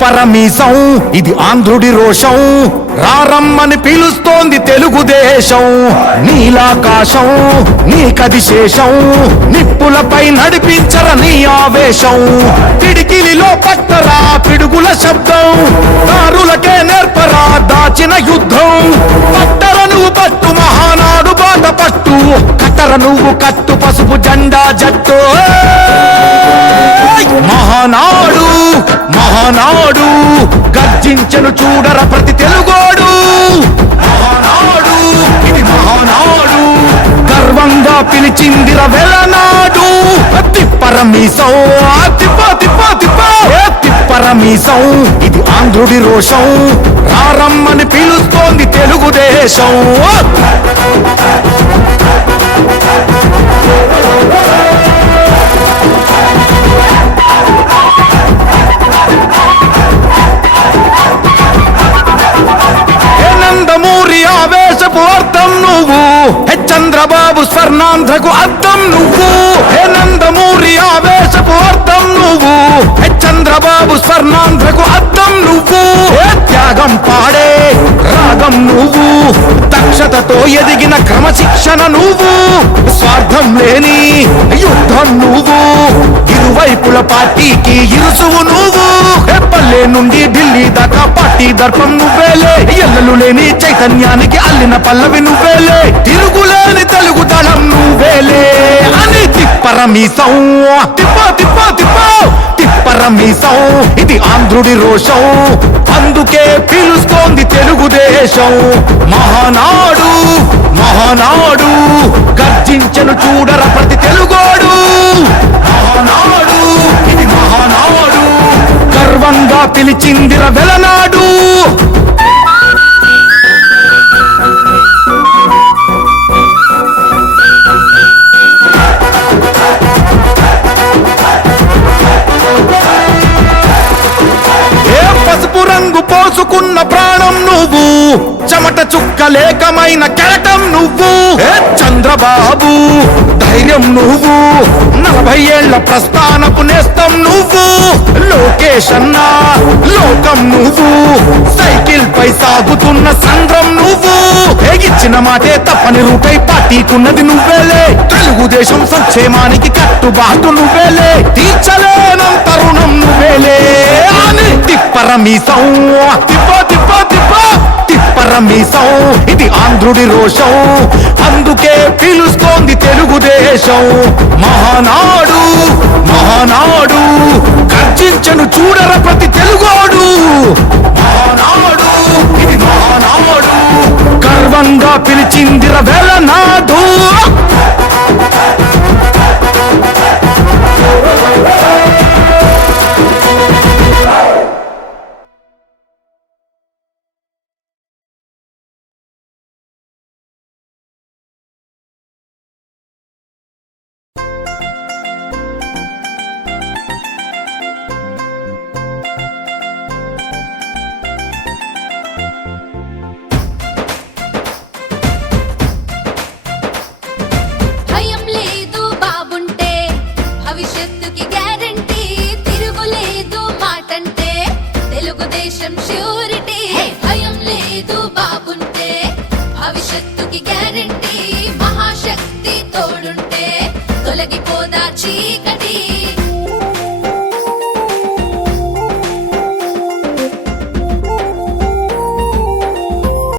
తిప్పరమీసం ఇది ఆంధ్రుడి రోషం, రారమ్మని పిలుస్తోంది తెలుగుదేశం. నీలాకాశం నీకది శేషం, నిప్పులపై నడిపించర నీ ఆవేశం. పిడికిలిలో పట్టరా పిడుగుల శబ్దం, దారులకే నేర్పరా దాచిన యుద్ధం. పట్టర నువ్వు పట్టు మహానాడు బాట పట్టు, కట్టర నువ్వు కట్టు పసుపు జెండా జట్టు. మహానాడు మహానాడు గర్జించను చూడర ప్రతి తెలుగోడు. మహానాడు ఇది మహానాడు, గర్వంగా పిలిచిందిర వెలనాడు. తిప్పరమీసం తిప్ప తిప్ప తిప్ప తిప్పరమీసం ఇది ఆంధ్రుడి రోషం, రారమ్మని పిలుస్తోంది తెలుగుదేశం. నందమూరి ఆవేశపు అర్థం నువ్వు, చంద్రబాబు స్వర్ణాంధ్రకు అర్థం నువ్వు. నందమూరి ఆవేశపు అర్థం నువ్వు, చంద్రబాబు స్వర్ణాంధ్రకు అర్థం నువ్వు. త్యాగం పాడే రాగం నువ్వు, దక్షతతో ఎదిగిన క్రమశిక్షణ నువ్వు. స్వార్థం లేని యుద్ధం నువ్వు, ఇరువైపుల పార్టీకి ఇరుసువు నువ్వు. పల్లె నుండి ఢిల్లీ దాకా పార్టీ దర్పం నువ్వేలే, ఎల్లలు లేని చైతన్యానికి అల్లిన పల్లవి నువ్వేలే. తిరుగులేని తెలుగు దళం నువ్వేలే అని తిప్పరమీసం తిప్ప తిప్ప తిప్ప తిప్పరమీసం ఇది ఆంధ్రుడి రోషం, అందుకే పిలుస్తోంది తెలుగుదేశం. మహానాడు మహానాడు గర్జించను చూడర ప్రతి తెలుగోడు. మహానాడు ఇది మహానాడు, గర్వంగా పిలిచిందిర వెలనాడు. పసుపు రంగు పోసుకున్న ప్రాణం నువ్వు, చెమట చుక్కలేకమైన కెరటం నువ్వు. చంద్రబాబు ధైర్యం నువ్వు, 40 ఏళ్ల ప్రస్థానపు నేస్తం నువ్వు. లోకేష్ అన్నా లోకం నువ్వు, సైకిల్ పై సాగుతున్న సంద్రం నువ్వు. ఇచ్చిన మాటే తప్పని రూపై పార్టీకున్నది నువ్వేలే, తెలుగుదేశం సంక్షేమానికి కట్టుబాటు నువ్వేలే. తీర్చలేనంత రుణం నువ్వేలే అని తిప్పరమీసం తిప్ప తిప్ప తిప్ప తిప్పరమీసం ఇది ఆంధ్రుడి రోషం, అందుకే పిలుస్తోంది తెలుగుదేశం. మహానాడు మహానాడు గర్జించను చూడర ప్రతి తెలుగోడు. మహానాడు ఇది మహానాడు, గర్వంగా పిలిచిందిర వెలనాడు. భవిష్యత్తుకి గ్యారెంటీ, మహాశక్తి తోడుంటే తొలగిపోదా చీకటి.